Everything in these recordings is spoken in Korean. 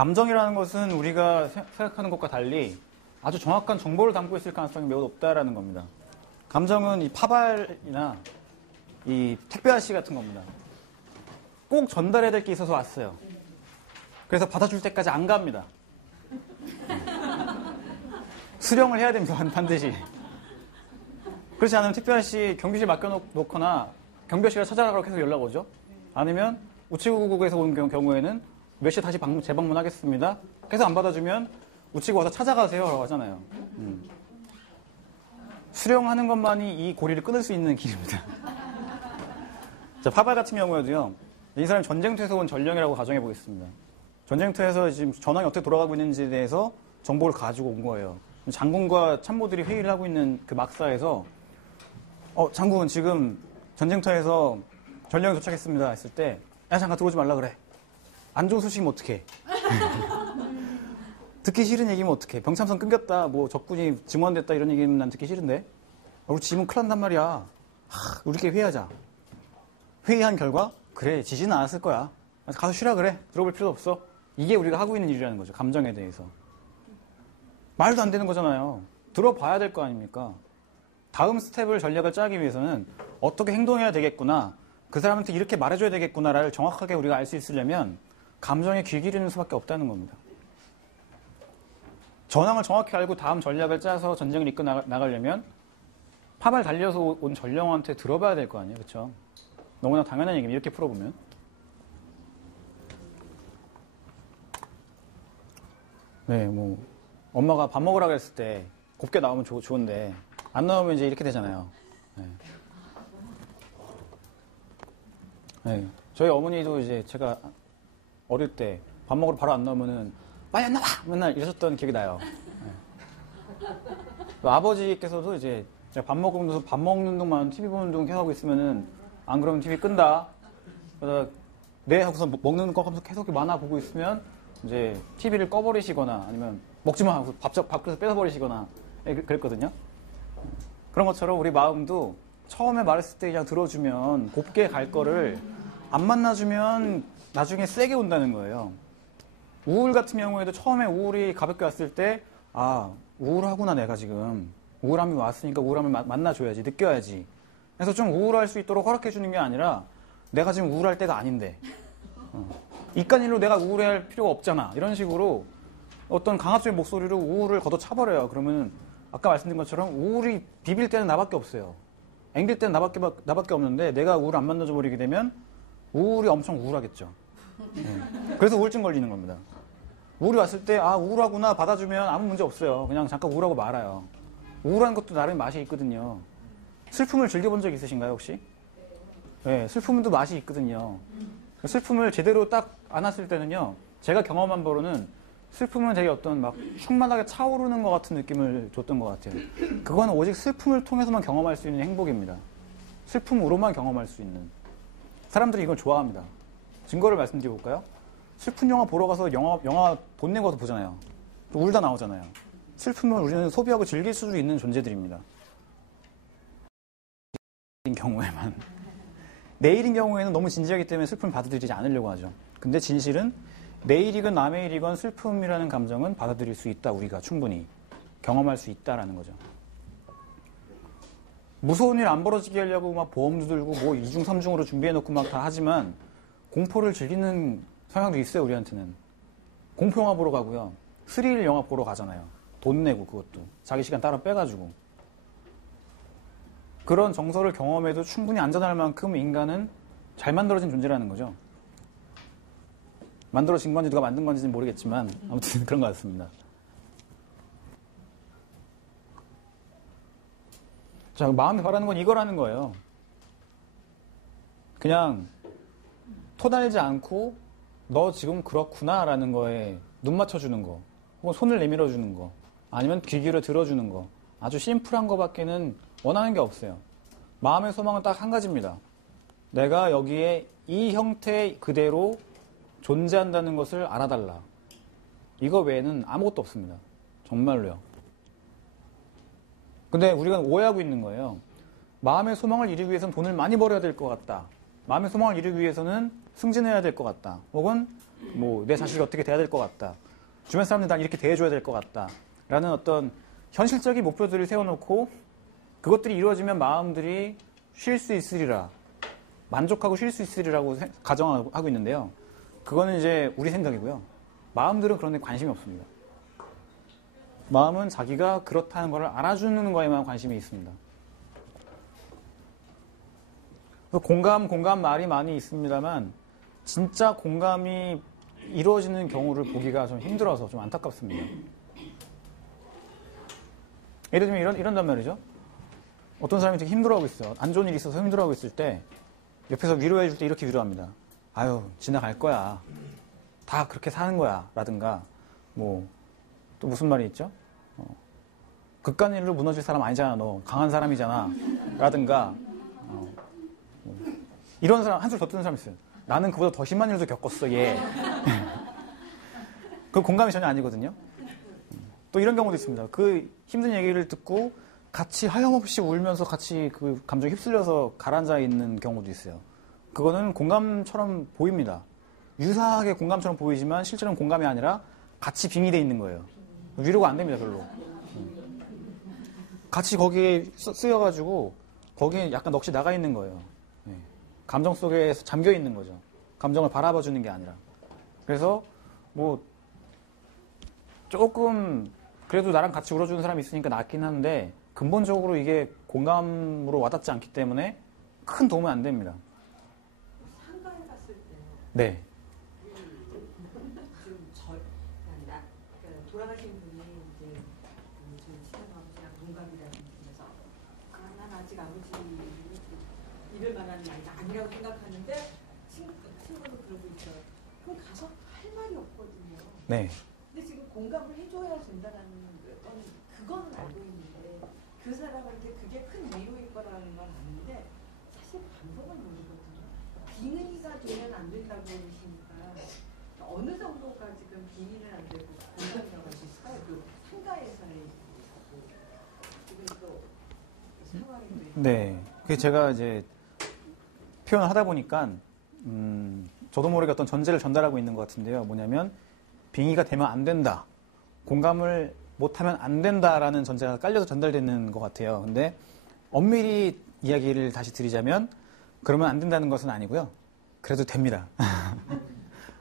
감정이라는 것은 우리가 생각하는 것과 달리 아주 정확한 정보를 담고 있을 가능성이 매우 높다라는 겁니다. 감정은 이 파발이나 이 택배 아저씨 같은 겁니다. 꼭 전달해야 될 게 있어서 왔어요. 그래서 받아줄 때까지 안 갑니다. 수령을 해야 됩니다. 반드시. 그렇지 않으면 택배 아저씨 경비실 맡겨놓거나 경비 아저씨가 찾아가라고 계속 연락 오죠. 아니면 우체국에서 온 경우에는 몇 시에 다시 재방문하겠습니다. 계속 안 받아주면 우체국 와서 찾아가세요 라고 하잖아요. 수령하는 것만이 이 고리를 끊을 수 있는 길입니다. 자, 파발 같은 경우에도요. 이 사람이 전쟁터에서 온 전령이라고 가정해 보겠습니다. 전쟁터에서 지금 전황이 어떻게 돌아가고 있는지에 대해서 정보를 가지고 온 거예요. 장군과 참모들이 회의를 하고 있는 그 막사에서 장군 지금 전쟁터에서 전령이 도착했습니다 했을 때 야 잠깐 들어오지 말라 그래. 안 좋은 소식이면 어떡해. 듣기 싫은 얘기면 어떡해. 병참선 끊겼다. 뭐 적군이 증원됐다 이런 얘기는 난 듣기 싫은데. 우리 지금 큰일 난단 말이야. 우리끼리 회의하자. 회의한 결과 그래 지지는 않았을 거야. 가서 쉬라 그래. 들어볼 필요도 없어. 이게 우리가 하고 있는 일이라는 거죠. 감정에 대해서. 말도 안 되는 거잖아요. 들어봐야 될 거 아닙니까? 다음 스텝을 전략을 짜기 위해서는 어떻게 행동해야 되겠구나. 그 사람한테 이렇게 말해줘야 되겠구나를 정확하게 우리가 알 수 있으려면 감정에 귀 기르는 수밖에 없다는 겁니다. 전황을 정확히 알고 다음 전략을 짜서 전쟁을 이끌어 나가려면 파발 달려서 온 전령한테 들어봐야 될 거 아니에요. 그렇죠? 너무나 당연한 얘기입니다. 이렇게 풀어보면. 네, 뭐 엄마가 밥 먹으라 그랬을 때 곱게 나오면 좋은데 안 나오면 이제 이렇게 되잖아요. 네. 네. 저희 어머니도 이제 제가 어릴 때 밥 먹으러 바로 안 나오면은 빨리 안 나와! 맨날 이러셨던 기억이 나요. 네. 아버지께서도 이제 제가 밥 먹으면서 밥 먹는 동안 TV 보는 동 계속 하고 있으면은 안 그러면 TV 끈다. 그래서 네 하고서 먹는 거 하면서 계속 만화 보고 있으면 이제 TV를 꺼버리시거나 아니면 먹지 마 하고 밥그릇 뺏어버리시거나 그랬거든요. 그런 것처럼 우리 마음도 처음에 말했을 때 그냥 들어주면 곱게 갈 거를 안 만나주면 나중에 세게 온다는 거예요. 우울 같은 경우에도 처음에 우울이 가볍게 왔을 때 우울하구나 내가 지금. 우울함이 왔으니까 우울함을 만나줘야지. 느껴야지. 그래서 좀 우울할 수 있도록 허락해주는 게 아니라 내가 지금 우울할 때가 아닌데 이깟일로 내가 우울해할 필요가 없잖아. 이런 식으로 어떤 강압적인 목소리로 우울을 걷어차버려요. 그러면 아까 말씀드린 것처럼 우울이 비빌 때는 나밖에 없어요. 앵길 때는 나밖에 없는데 내가 우울을 안 만나줘 버리게 되면 우울이 엄청 우울하겠죠. 네. 그래서 우울증 걸리는 겁니다. 우울이 왔을 때 우울하구나 받아주면 아무 문제 없어요. 그냥 잠깐 우울하고 말아요. 우울한 것도 나름 맛이 있거든요. 슬픔을 즐겨본 적 있으신가요 혹시? 네, 슬픔도 맛이 있거든요. 슬픔을 제대로 딱 안았을 때는요. 제가 경험한 바로는 슬픔은 되게 어떤 막 충만하게 차오르는 것 같은 느낌을 줬던 것 같아요. 그건 오직 슬픔을 통해서만 경험할 수 있는 행복입니다. 슬픔으로만 경험할 수 있는. 사람들이 이걸 좋아합니다. 증거를 말씀드려볼까요? 슬픈 영화 보러 가서 영화 돈 내고 가서 보잖아요. 또 울다 나오잖아요. 슬픔을 우리는 소비하고 즐길 수 있는 존재들입니다. 경우에만. 내일인 경우에는 너무 진지하기 때문에 슬픔을 받아들이지 않으려고 하죠. 근데 진실은 내일이건 남의 일이건 슬픔이라는 감정은 받아들일 수 있다. 우리가 충분히 경험할 수 있다라는 거죠. 무서운 일 안 벌어지게 하려고 막 보험도 들고 뭐 2중 3중으로 준비해놓고 막 다 하지만 공포를 즐기는 성향도 있어요. 우리한테는. 공포 영화 보러 가고요. 스릴 영화 보러 가잖아요. 돈 내고 그것도 자기 시간 따로 빼가지고. 그런 정서를 경험해도 충분히 안전할 만큼 인간은 잘 만들어진 존재라는 거죠. 만들어진 건지 누가 만든 건지는 모르겠지만 아무튼 그런 것 같습니다. 자, 마음이 바라는 건 이거라는 거예요. 그냥 토달지 않고 너 지금 그렇구나 라는 거에 눈 맞춰주는 거 혹은 손을 내밀어 주는 거 아니면 귀 기울여 들어주는 거 아주 심플한 거밖에는 원하는 게 없어요. 마음의 소망은 딱 한 가지입니다. 내가 여기에 이 형태 그대로 존재한다는 것을 알아달라. 이거 외에는 아무것도 없습니다. 정말로요. 근데 우리가 오해하고 있는 거예요. 마음의 소망을 이루기 위해서는 돈을 많이 벌어야 될 것 같다. 마음의 소망을 이루기 위해서는 승진해야 될 것 같다. 혹은 뭐 내 자식이 어떻게 돼야 될 것 같다. 주변 사람들 난 이렇게 대해줘야 될 것 같다. 라는 어떤 현실적인 목표들을 세워놓고 그것들이 이루어지면 마음들이 쉴 수 있으리라. 만족하고 쉴 수 있으리라고 가정하고 있는데요. 그거는 이제 우리 생각이고요. 마음들은 그런 데 관심이 없습니다. 마음은 자기가 그렇다는 것을 알아주는 거에만 관심이 있습니다. 공감 말이 많이 있습니다만 진짜 공감이 이루어지는 경우를 보기가 좀 힘들어서 좀 안타깝습니다. 예를 들면 이런단 말이죠. 어떤 사람이 되게 힘들어하고 있어요. 안 좋은 일이 있어서 힘들어하고 있을 때 옆에서 위로해 줄 때 이렇게 위로합니다. 아유, 지나갈 거야. 다 그렇게 사는 거야. 라든가 뭐 또 무슨 말이 있죠? 극간일로 무너질 사람 아니잖아. 너 강한 사람이잖아. 라든가 이런 사람 한술 더 뜨는 사람 있어요. 나는 그보다 더 심한 일도 겪었어. 얘. 그 공감이 전혀 아니거든요. 또 이런 경우도 있습니다. 그 힘든 얘기를 듣고 같이 하염없이 울면서 같이 그 감정에 휩쓸려서 가라앉아 있는 경우도 있어요. 그거는 공감처럼 보입니다. 유사하게 공감처럼 보이지만 실제로는 공감이 아니라 같이 빙의되어 있는 거예요. 위로가 안 됩니다, 별로. 같이 거기에 쓰여가지고 거기에 약간 넋이 나가 있는 거예요. 감정 속에 잠겨 있는 거죠. 감정을 바라봐 주는 게 아니라. 그래서 뭐 조금 그래도 나랑 같이 울어주는 사람이 있으니까 낫긴 한데 근본적으로 이게 공감으로 와닿지 않기 때문에 큰 도움은 안 됩니다. 상가에 갔을 때 네. 돌아가신 분이 이제 저희 친정아버지랑 동갑이라는 분에서 난 아직 아버지 이럴 만한 나이가 아니라고 생각하는데 친구도 그러고 있어요. 그럼 가서 할 말이 없거든요. 네. 근데 지금 공감을 해줘야 된다는 건 그거는 알고 있는데 그 사람한테 그게 큰 위로일 거라는 건 아는데 사실 방법은 모르거든요. 빙의가 되면 안 된다고 그러시니까 어느 정도가 지금 빙의는 안 되고 공감이라고 할 수 있을까요? 그 상가에서의 지금 또 상황이 네. 그 제가 이제 표현을 하다 보니까 저도 모르게 어떤 전제를 전달하고 있는 것 같은데요. 뭐냐면 빙의가 되면 안 된다. 공감을 못하면 안 된다라는 전제가 깔려서 전달되는 것 같아요. 근데 엄밀히 이야기를 다시 드리자면 그러면 안 된다는 것은 아니고요. 그래도 됩니다.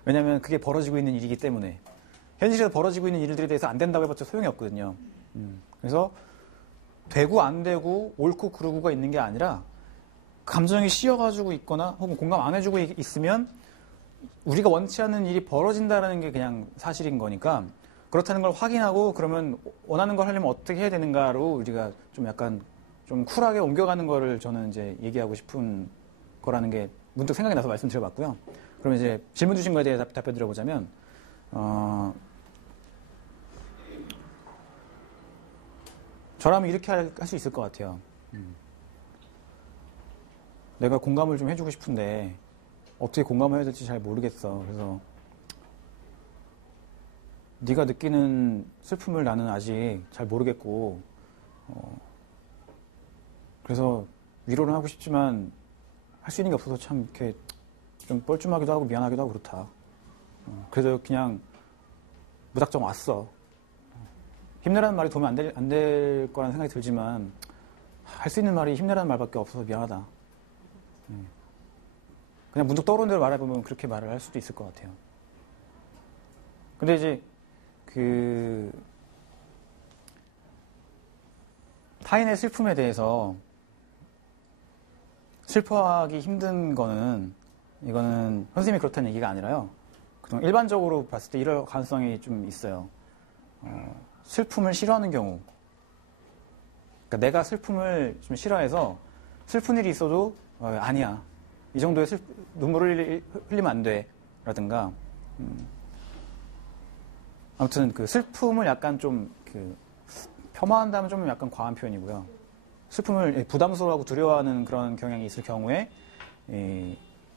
왜냐하면 그게 벌어지고 있는 일이기 때문에 현실에서 벌어지고 있는 일들에 대해서 안 된다고 해봤자 소용이 없거든요. 그래서 되고 안 되고 옳고 그르고가 있는 게 아니라 감정이 씌어가지고 있거나 혹은 공감 안 해주고 있으면 우리가 원치 않는 일이 벌어진다는 게 그냥 사실인 거니까 그렇다는 걸 확인하고 그러면 원하는 걸 하려면 어떻게 해야 되는가로 우리가 좀 약간 좀 쿨하게 옮겨가는 거를 저는 이제 얘기하고 싶은 거라는 게 문득 생각이 나서 말씀드려봤고요. 그럼 이제 질문 주신 거에 대해 답변 드려보자면 저라면 이렇게 할 수 있을 것 같아요. 내가 공감을 좀 해주고 싶은데 어떻게 공감을 해야 될지 잘 모르겠어. 그래서 네가 느끼는 슬픔을 나는 아직 잘 모르겠고 그래서 위로를 하고 싶지만 할 수 있는 게 없어서 참 이렇게 좀 뻘쭘하기도 하고 미안하기도 하고 그렇다. 그래서 그냥 무작정 왔어. 힘내라는 말이 도움이 안 될 거라는 생각이 들지만 할 수 있는 말이 힘내라는 말밖에 없어서 미안하다. 그냥 문득 떠오르는 대로 말해보면 그렇게 말을 할 수도 있을 것 같아요. 근데 이제 타인의 슬픔에 대해서 슬퍼하기 힘든 거는 이거는 선생님이 그렇다는 얘기가 아니라요. 그동안 일반적으로 봤을 때 이럴 가능성이 좀 있어요. 슬픔을 싫어하는 경우. 그러니까 내가 슬픔을 좀 싫어해서 슬픈 일이 있어도 아니야. 이 정도의 눈물을 흘리면 안 돼. 라든가 아무튼 그 슬픔을 약간 좀 폄하한다면 좀 약간 과한 표현이고요. 슬픔을 부담스러워하고 두려워하는 그런 경향이 있을 경우에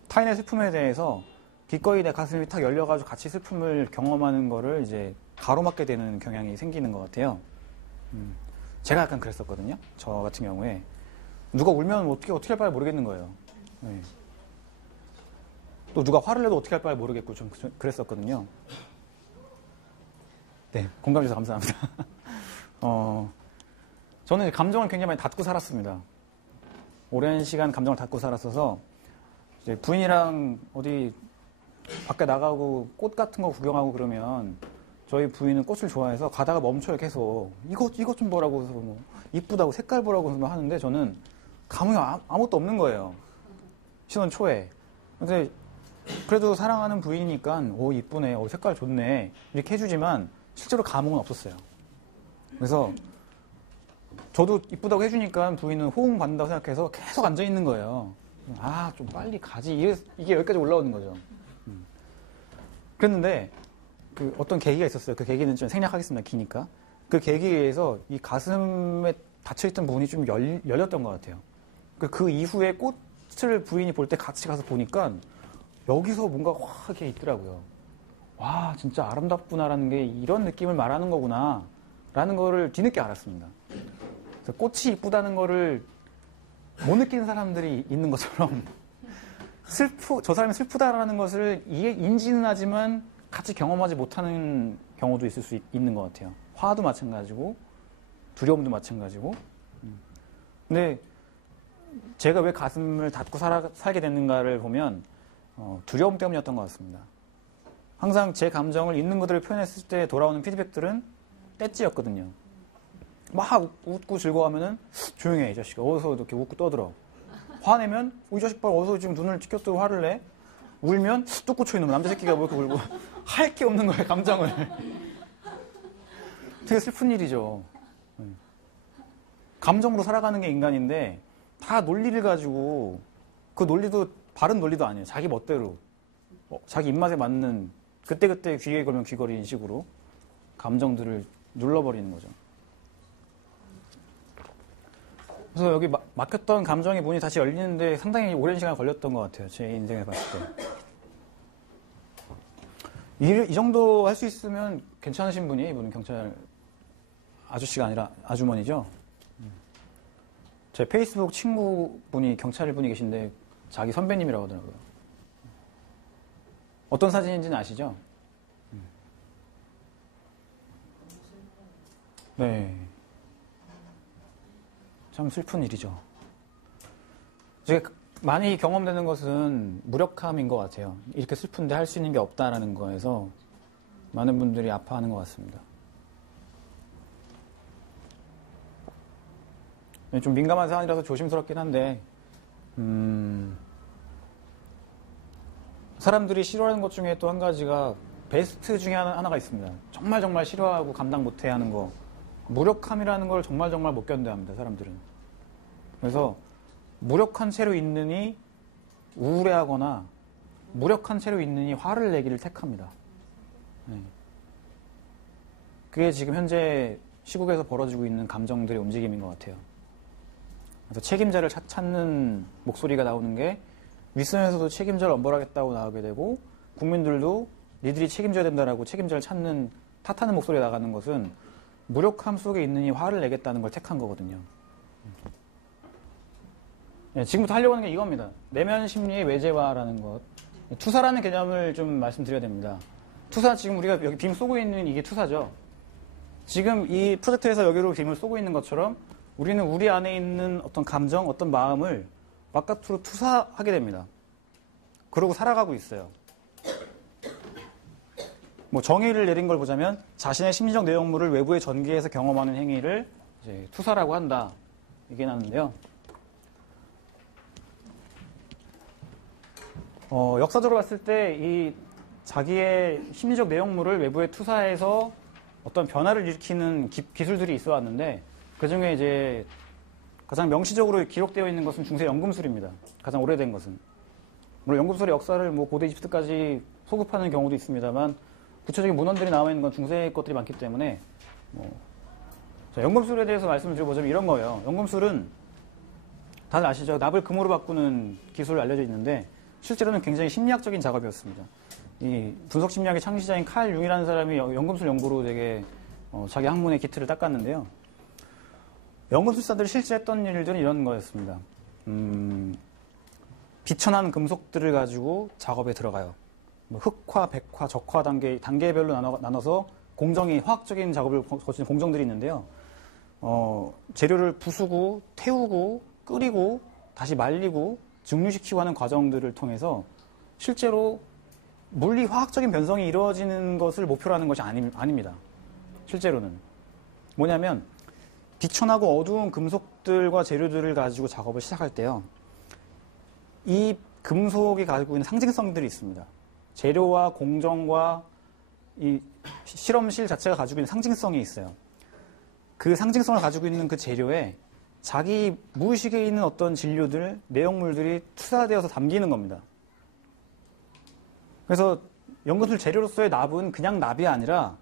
타인의 슬픔에 대해서 기꺼이 내 가슴이 탁 열려가지고 같이 슬픔을 경험하는 거를 이제 가로막게 되는 경향이 생기는 것 같아요. 제가 약간 그랬었거든요. 저 같은 경우에 누가 울면 어떻게 할 바를 모르겠는 거예요. 네. 또 누가 화를 내도 어떻게 할 바를 모르겠고 좀 그랬었거든요. 네, 공감해 주셔서 감사합니다. 저는 감정을 굉장히 많이 닫고 살았습니다. 오랜 시간 감정을 닫고 살았어서 이제 부인이랑 어디 밖에 나가고 꽃 같은 거 구경하고 그러면 저희 부인은 꽃을 좋아해서 가다가 멈춰요 계속. 이것 좀 보라고 해서 뭐 이쁘다고 색깔 보라고 해서 하는데 저는 감흥이 아무것도 없는 거예요. 신혼 초에. 근데 그래도 사랑하는 부인이니까 오 이쁘네, 색깔 좋네 이렇게 해주지만 실제로 감흥은 없었어요. 그래서 저도 이쁘다고 해주니까 부인은 호응 받는다고 생각해서 계속 앉아 있는 거예요. 아, 좀 빨리 가지. 이게 여기까지 올라오는 거죠. 그랬는데 그 어떤 계기가 있었어요. 그 계기는 좀 생략하겠습니다. 기니까. 그 계기에 의해서 이 가슴에 닫혀있던 부분이 좀 열렸던 것 같아요. 그 이후에 꽃을 부인이 볼 때 같이 가서 보니까 여기서 뭔가 확 이렇게 있더라고요. 와, 진짜 아름답구나라는 게 이런 느낌을 말하는 거구나 라는 거를 뒤늦게 알았습니다. 그래서 꽃이 이쁘다는 거를 못 느끼는 사람들이 있는 것처럼 저 사람이 슬프다라는 것을 인지는 하지만 같이 경험하지 못하는 경우도 있을 수 있는 것 같아요. 화도 마찬가지고 두려움도 마찬가지고. 근데 제가 왜 가슴을 닫고 살게 됐는가를 보면 두려움 때문이었던 것 같습니다. 항상 제 감정을 있는 것들을 표현했을 때 돌아오는 피드백들은 떼찌였거든요. 막 웃고 즐거워하면은 조용해 이 자식아 어디서 이렇게 웃고 떠들어. 화내면 이 자식 봐 어디서 지금 눈을 치켜뜨고 화를 내. 울면 뚝 꽂혀있는 남자 새끼가 뭐 이렇게 울고 할 게 없는 거예요 감정을. 되게 슬픈 일이죠. 감정으로 살아가는 게 인간인데 다 논리를 가지고 그 논리도 바른 논리도 아니에요. 자기 멋대로 자기 입맛에 맞는 그때그때 귀에 걸면 귀걸이인 식으로 감정들을 눌러버리는 거죠. 그래서 여기 막혔던 감정의 문이 다시 열리는데 상당히 오랜 시간 걸렸던 것 같아요. 제 인생에 봤을 때. 이 정도 할 수 있으면 괜찮으신 분이에요. 이분은 경찰 아저씨가 아니라 아주머니죠. 제 페이스북 친구분이 경찰분이 계신데 자기 선배님이라고 하더라고요. 어떤 사진인지는 아시죠? 네. 참 슬픈 일이죠. 제가 많이 경험되는 것은 무력함인 것 같아요. 이렇게 슬픈데 할 수 있는 게 없다라는 거에서 많은 분들이 아파하는 것 같습니다. 좀 민감한 사안이라서 조심스럽긴 한데 사람들이 싫어하는 것 중에 또 한 가지가 베스트 중에 하나가 있습니다. 정말 싫어하고 감당 못해 하는 거. 무력함이라는 걸 정말 못 견뎌합니다. 사람들은. 그래서 무력한 채로 있느니 우울해하거나 무력한 채로 있느니 화를 내기를 택합니다. 네. 그게 지금 현재 시국에서 벌어지고 있는 감정들의 움직임인 것 같아요. 그래서 책임자를 찾는 목소리가 나오는 게 윗선에서도 책임자를 엄벌하겠다고 나오게 되고 국민들도 니들이 책임져야 된다라고 책임자를 찾는 탓하는 목소리가 나가는 것은 무력함 속에 있느니 화를 내겠다는 걸 택한 거거든요. 네, 지금부터 하려고 하는 게 이겁니다. 내면 심리의 외재화라는 것. 투사라는 개념을 좀 말씀드려야 됩니다. 투사, 지금 우리가 여기 빔 쏘고 있는 이게 투사죠. 지금 이 프로젝터에서 여기로 빔을 쏘고 있는 것처럼 우리는 우리 안에 있는 어떤 감정, 어떤 마음을 바깥으로 투사하게 됩니다. 그러고 살아가고 있어요. 뭐 정의를 내린 걸 보자면 자신의 심리적 내용물을 외부에 전개해서 경험하는 행위를 이제 투사라고 한다. 이게 나는데요. 역사적으로 봤을 때 이 자기의 심리적 내용물을 외부에 투사해서 어떤 변화를 일으키는 기술들이 있어 왔는데 그 중에 이제 가장 명시적으로 기록되어 있는 것은 중세 연금술입니다. 가장 오래된 것은. 물론 연금술의 역사를 뭐 고대 이집트까지 소급하는 경우도 있습니다만 구체적인 문헌들이 나와 있는 건 중세 것들이 많기 때문에 자, 연금술에 대해서 말씀을 드려보자면 이런 거예요. 연금술은 다들 아시죠? 납을 금으로 바꾸는 기술이 알려져 있는데 실제로는 굉장히 심리학적인 작업이었습니다. 이 분석 심리학의 창시자인 칼 융이라는 사람이 연금술 연구로 되게 자기 학문의 기틀을 닦았는데요. 연금술사들이 실제 했던 일들은 이런 거였습니다. 비천한 금속들을 가지고 작업에 들어가요. 뭐 흑화, 백화, 적화 단계별로 나눠서 공정이 화학적인 작업을 거치는 공정들이 있는데요. 재료를 부수고 태우고 끓이고 다시 말리고 증류시키고 하는 과정들을 통해서 실제로 물리 화학적인 변성이 이루어지는 것을 목표로 하는 것이 아닙니다. 실제로는 뭐냐면 비천하고 어두운 금속들과 재료들을 가지고 작업을 시작할 때요. 이 금속이 가지고 있는 상징성들이 있습니다. 재료와 공정과 이 실험실 자체가 가지고 있는 상징성이 있어요. 그 상징성을 가지고 있는 그 재료에 자기 무의식에 있는 어떤 진료들, 내용물들이 투사되어서 담기는 겁니다. 그래서 연금술 재료로서의 납은 그냥 납이 아니라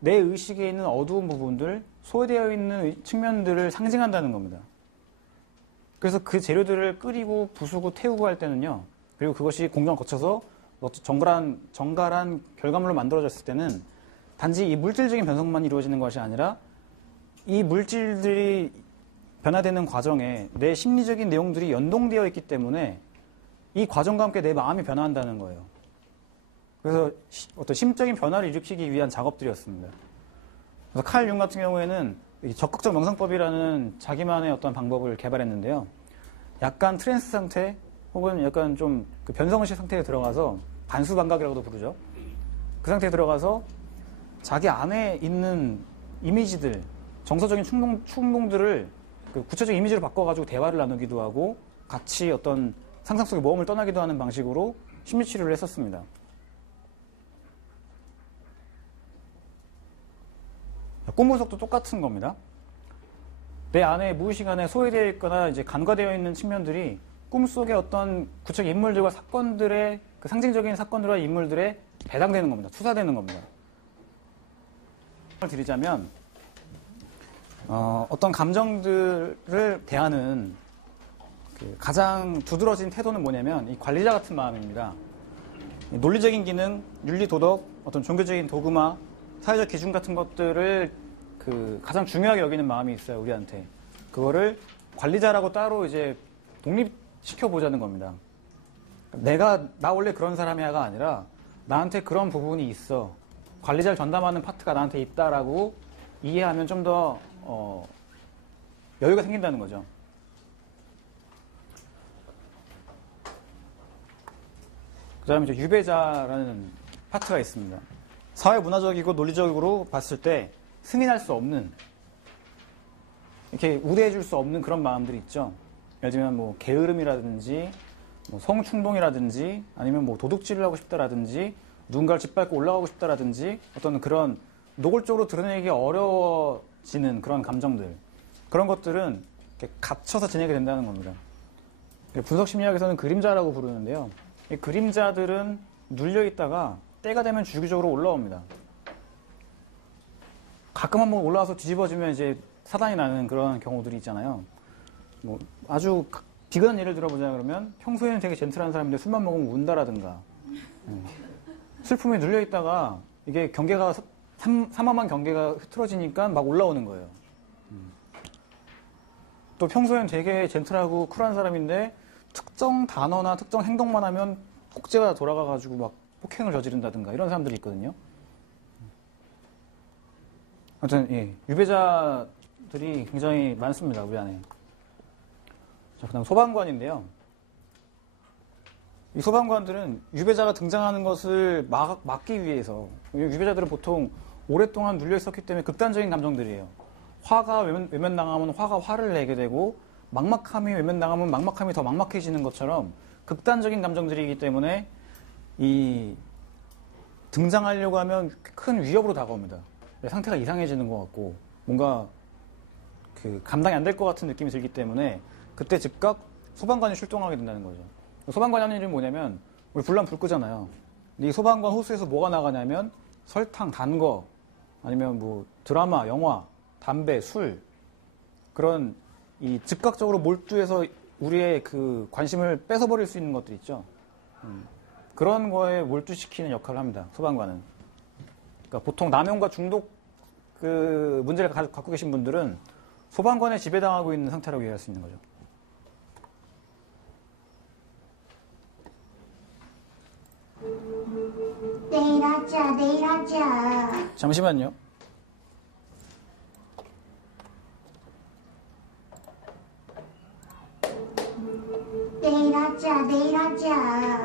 내 의식에 있는 어두운 부분들, 소외되어 있는 측면들을 상징한다는 겁니다. 그래서 그 재료들을 끓이고 부수고 태우고 할 때는요, 그리고 그것이 공정을 거쳐서 정갈한 결과물로 만들어졌을 때는 단지 이 물질적인 변성만 이루어지는 것이 아니라 이 물질들이 변화되는 과정에 내 심리적인 내용들이 연동되어 있기 때문에 이 과정과 함께 내 마음이 변화한다는 거예요. 그래서 어떤 심적인 변화를 일으키기 위한 작업들이었습니다. 그래서 칼 융 같은 경우에는 적극적 명상법이라는 자기만의 어떤 방법을 개발했는데요. 약간 트랜스 상태 혹은 약간 좀 그 변성의식 상태에 들어가서 반수반각이라고도 부르죠. 그 상태에 들어가서 자기 안에 있는 이미지들, 정서적인 충동들을 그 구체적 이미지로 바꿔가지고 대화를 나누기도 하고 같이 어떤 상상 속의 모험을 떠나기도 하는 방식으로 심리치료를 했었습니다. 꿈 분석도 똑같은 겁니다. 내 안에 무의식 안에 소외되어 있거나 이제 간과되어 있는 측면들이 꿈속의 어떤 구체적 인물들과 사건들의 그 상징적인 사건들과 인물들에 배당되는 겁니다. 투사되는 겁니다. 드리자면 어떤 감정들을 대하는 그 가장 두드러진 태도는 뭐냐면 이 관리자 같은 마음입니다. 논리적인 기능, 윤리 도덕, 어떤 종교적인 도그마, 사회적 기준 같은 것들을 그 가장 중요하게 여기는 마음이 있어요, 우리한테. 그거를 관리자라고 따로 이제 독립시켜 보자는 겁니다. 나 원래 그런 사람이야가 아니라 나한테 그런 부분이 있어. 관리자를 전담하는 파트가 나한테 있다라고 이해하면 좀 더 여유가 생긴다는 거죠. 그 다음에 이제 유배자라는 파트가 있습니다. 사회 문화적이고 논리적으로 봤을 때 승인할 수 없는, 이렇게 우대해줄 수 없는 그런 마음들이 있죠. 예를 들면 뭐 게으름이라든지 뭐 성충동이라든지 아니면 뭐 도둑질을 하고 싶다라든지 누군가를 짓밟고 올라가고 싶다라든지 어떤 그런 노골적으로 드러내기 어려워지는 그런 감정들, 그런 것들은 이렇게 갇혀서 지내게 된다는 겁니다. 분석심리학에서는 그림자라고 부르는데요. 이 그림자들은 눌려있다가 때가 되면 주기적으로 올라옵니다. 가끔 한번 올라와서 뒤집어지면 이제 사단이 나는 그런 경우들이 있잖아요. 뭐 아주 비근한 예를 들어보자 그러면 평소에는 되게 젠틀한 사람인데 술만 먹으면 운다라든가, 슬픔에 눌려있다가 이게 경계가 삼엄한 경계가 흐트러지니까 막 올라오는 거예요. 또 평소에는 되게 젠틀하고 쿨한 사람인데 특정 단어나 특정 행동만 하면 폭제가 돌아가가지고 막 폭행을 저지른다든가 이런 사람들이 있거든요. 아무튼 예, 유배자들이 굉장히 많습니다, 우리 안에. 자, 그다음 소방관인데요. 이 소방관들은 유배자가 등장하는 것을 막기 위해서, 유배자들은 보통 오랫동안 눌려 있었기 때문에 극단적인 감정들이에요. 화가 외면당하면 화가 화를 내게 되고, 막막함이 외면당하면 막막함이 더 막막해지는 것처럼 극단적인 감정들이기 때문에 이 등장하려고 하면 큰 위협으로 다가옵니다. 상태가 이상해지는 것 같고 뭔가 그 감당이 안 될 것 같은 느낌이 들기 때문에 그때 즉각 소방관이 출동하게 된다는 거죠. 소방관이 하는 일이 뭐냐면, 우리 불 나면 불 끄잖아요. 근데 이 소방관 호수에서 뭐가 나가냐면 설탕, 단 거, 아니면 뭐 드라마, 영화, 담배, 술, 그런 이 즉각적으로 몰두해서 우리의 그 관심을 뺏어버릴 수 있는 것들 있죠. 그런 거에 몰두시키는 역할을 합니다, 소방관은. 그러니까 보통 남용과 중독 그 문제를 갖고 계신 분들은 소방관에 지배당하고 있는 상태라고 이해할 수 있는 거죠. 내일 하자, 내일 하자. 잠시만요. 내일 하자, 내일 하자.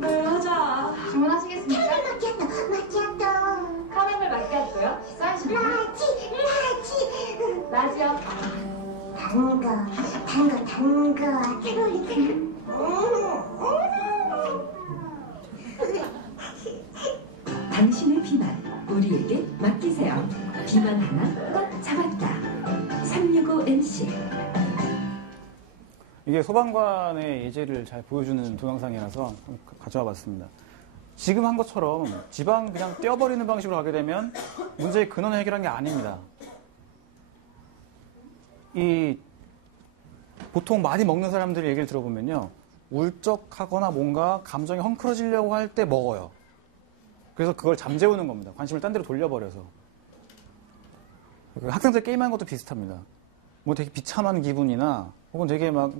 뭘 하자. 주문하시겠습니까? 마키아토, 마키아토. 카라멜 마키아토요? 사이즈 라지, 라지. 라지요. 단거. 당신의 비만 우리에게 맡기세요. 비만 하나 꽉 잡았다. 365MC. 이게 소방관의 예제를 잘 보여주는 동영상이라서 한번 가져와 봤습니다. 지금 한 것처럼 지방 그냥 떼어버리는 방식으로 가게 되면 문제의 근원을 해결한 게 아닙니다. 이 보통 많이 먹는 사람들의 얘기를 들어보면요. 울적하거나 뭔가 감정이 헝클어지려고 할 때 먹어요. 그래서 그걸 잠재우는 겁니다. 관심을 딴 데로 돌려버려서. 학생들 게임하는 것도 비슷합니다. 뭐 되게 비참한 기분이나 혹은 되게 막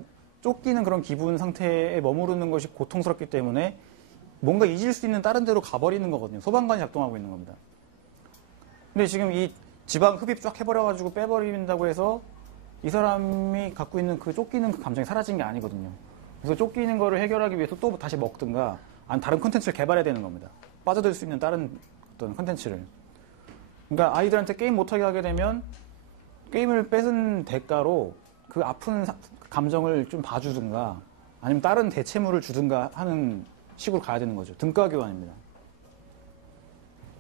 쫓기는 그런 기분 상태에 머무르는 것이 고통스럽기 때문에 뭔가 잊을 수 있는 다른 데로 가버리는 거거든요. 소방관이 작동하고 있는 겁니다. 근데 지금 이 지방 흡입 쫙 해버려가지고 빼버린다고 해서 이 사람이 갖고 있는 그 쫓기는 그 감정이 사라진 게 아니거든요. 그래서 쫓기는 거를 해결하기 위해서 또 다시 먹든가 아니면 다른 콘텐츠를 개발해야 되는 겁니다. 빠져들 수 있는 다른 어떤 콘텐츠를. 그러니까 아이들한테 게임 못하게 하게 되면 게임을 뺏은 대가로 그 아픈 감정을 좀 봐주든가 아니면 다른 대체물을 주든가 하는 식으로 가야 되는 거죠. 등가 교환입니다.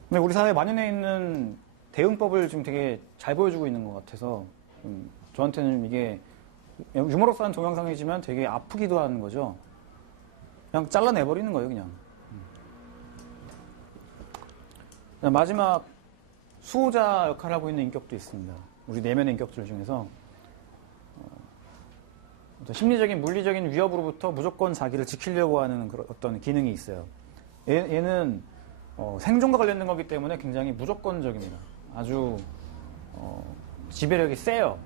근데 우리 사회에 만연해 있는 대응법을 지금 되게 잘 보여주고 있는 것 같아서 저한테는 이게 유머러스한 동영상이지만 되게 아프기도 하는 거죠. 그냥 잘라내버리는 거예요, 그냥. 마지막 수호자 역할을 하고 있는 인격도 있습니다. 우리 내면의 인격들 중에서 심리적인, 물리적인 위협으로부터 무조건 자기를 지키려고 하는 그런 어떤 기능이 있어요. 얘는 생존과 관련된 거기 때문에 굉장히 무조건적입니다. 아주 지배력이 세요.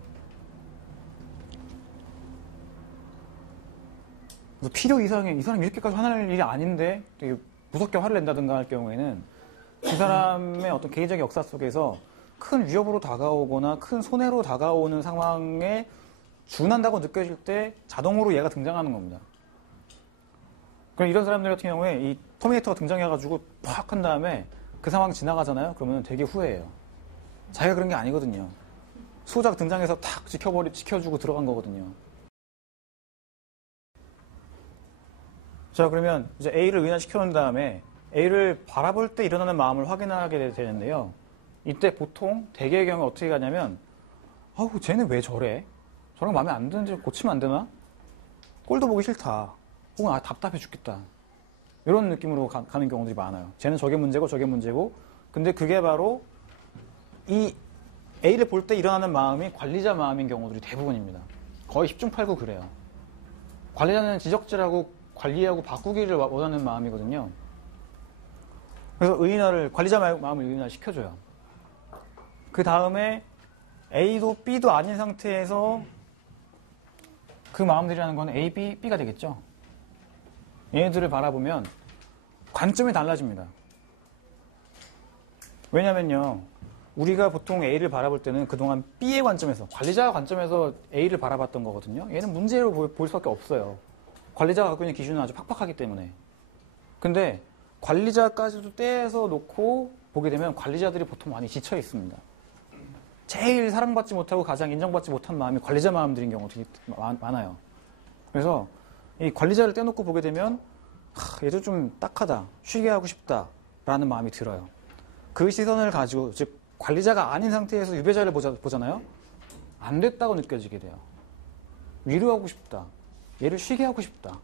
그래서 필요 이상에 이 사람이 이렇게까지 화날 일이 아닌데 되게 무섭게 화를 낸다든가 할 경우에는 그 사람의 어떤 개인적인 역사 속에서 큰 위협으로 다가오거나 큰 손해로 다가오는 상황에 준한다고 느껴질 때 자동으로 얘가 등장하는 겁니다. 그럼 이런 사람들 같은 경우에 이 터미네이터가 등장해가지고 팍 한 다음에 그 상황 지나가잖아요? 그러면 되게 후회해요. 자기가 그런 게 아니거든요. 수호자가 등장해서 탁 지켜주고 들어간 거거든요. 자, 그러면 이제 A를 의인화시켜 놓은 다음에 A를 바라볼 때 일어나는 마음을 확인하게 되는데요. 이때 보통 대개의 경우에 어떻게 가냐면 아우 쟤는 왜 저래? 저런 거 마음에 안 드는지 고치면 안 되나? 꼴도 보기 싫다. 혹은 아 답답해 죽겠다. 이런 느낌으로 가는 경우들이 많아요. 쟤는 저게 문제고 저게 문제고 근데 그게 바로 이 A를 볼 때 일어나는 마음이 관리자 마음인 경우들이 대부분입니다. 거의 10중 8구 그래요. 관리자는 지적질하고 관리하고 바꾸기를 원하는 마음이거든요. 그래서 관리자 마음을 의인화를 시켜줘요. 그 다음에 A도 B도 아닌 상태에서 그 마음들이라는 건 A, B가 되겠죠. 얘네들을 바라보면 관점이 달라집니다. 왜냐면요. 우리가 보통 A를 바라볼 때는 그동안 B의 관점에서, 관리자 관점에서 A를 바라봤던 거거든요. 얘는 문제로 볼 수밖에 없어요. 관리자가 갖고 있는 기준은 아주 팍팍하기 때문에. 근데 관리자까지도 떼서 놓고 보게 되면 관리자들이 보통 많이 지쳐 있습니다. 제일 사랑받지 못하고 가장 인정받지 못한 마음이 관리자 마음들인 경우가 되게 많아요. 그래서 이 관리자를 떼놓고 보게 되면 얘도 좀 딱하다, 쉬게 하고 싶다라는 마음이 들어요. 그 시선을 가지고 즉 관리자가 아닌 상태에서 유배자를 보잖아요. 안 됐다고 느껴지게 돼요. 위로하고 싶다, 얘를 쉬게 하고 싶다,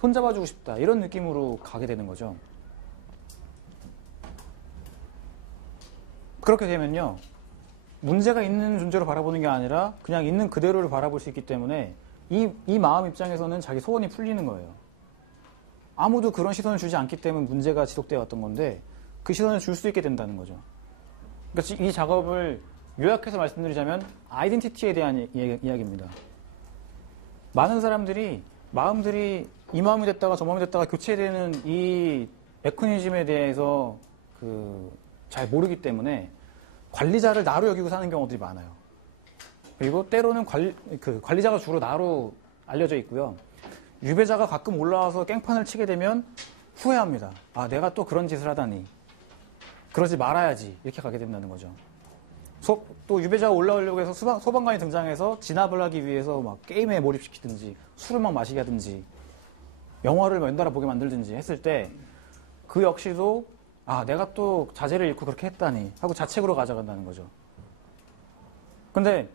손잡아주고 싶다 이런 느낌으로 가게 되는 거죠. 그렇게 되면요. 문제가 있는 존재로 바라보는 게 아니라 그냥 있는 그대로를 바라볼 수 있기 때문에 이 마음 입장에서는 자기 소원이 풀리는 거예요. 아무도 그런 시선을 주지 않기 때문에 문제가 지속되어 왔던 건데 그 시선을 줄 수 있게 된다는 거죠. 그러니까 이 작업을 요약해서 말씀드리자면 아이덴티티에 대한 이야기입니다. 많은 사람들이 마음들이 이 마음이 됐다가 저 마음이 됐다가 교체되는 이 메커니즘에 대해서 잘 모르기 때문에 관리자를 나로 여기고 사는 경우들이 많아요. 그리고 때로는 관리자가 주로 나로 알려져 있고요. 유배자가 가끔 올라와서 깽판을 치게 되면 후회합니다. 아, 내가 또 그런 짓을 하다니. 그러지 말아야지. 이렇게 가게 된다는 거죠. 또 유배자가 올라오려고 해서 소방관이 등장해서 진압을 하기 위해서 막 게임에 몰입시키든지 술을 막 마시게 하든지 영화를 연달아 보게 만들든지 했을 때 그 역시도 아, 내가 또 자제를 잃고 그렇게 했다니 하고 자책으로 가져간다는 거죠. 근데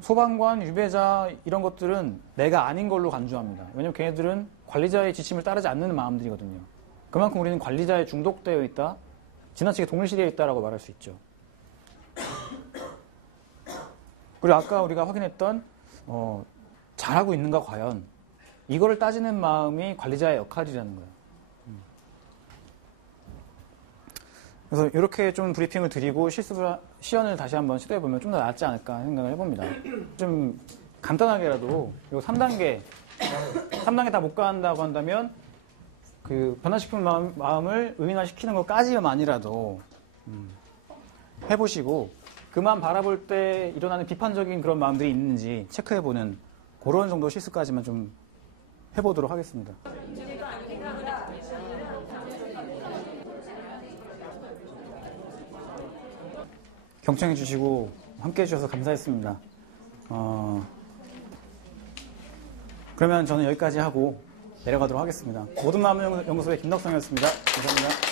소방관, 유배자 이런 것들은 내가 아닌 걸로 간주합니다. 왜냐면 걔네들은 관리자의 지침을 따르지 않는 마음들이거든요. 그만큼 우리는 관리자에 중독되어 있다, 지나치게 동일시되어 있다라고 말할 수 있죠. 그리고 아까 우리가 확인했던 잘하고 있는가 과연 이거를 따지는 마음이 관리자의 역할이라는 거예요. 그래서 이렇게 좀 브리핑을 드리고 시연을 다시 한번 시도해보면 좀 더 낫지 않을까 생각을 해봅니다. 좀 간단하게라도 이 3단계 다 못 간다고 한다면 그 변화시키는 마음을 의인화시키는 것까지만이라도 해보시고 그만 바라볼 때 일어나는 비판적인 그런 마음들이 있는지 체크해보는 그런 정도 실수까지만 좀 해보도록 하겠습니다. 경청해 주시고 함께 해주셔서 감사했습니다. 그러면 저는 여기까지 하고 내려가도록 하겠습니다. 모든 마음 연구소의 김덕성이었습니다. 감사합니다.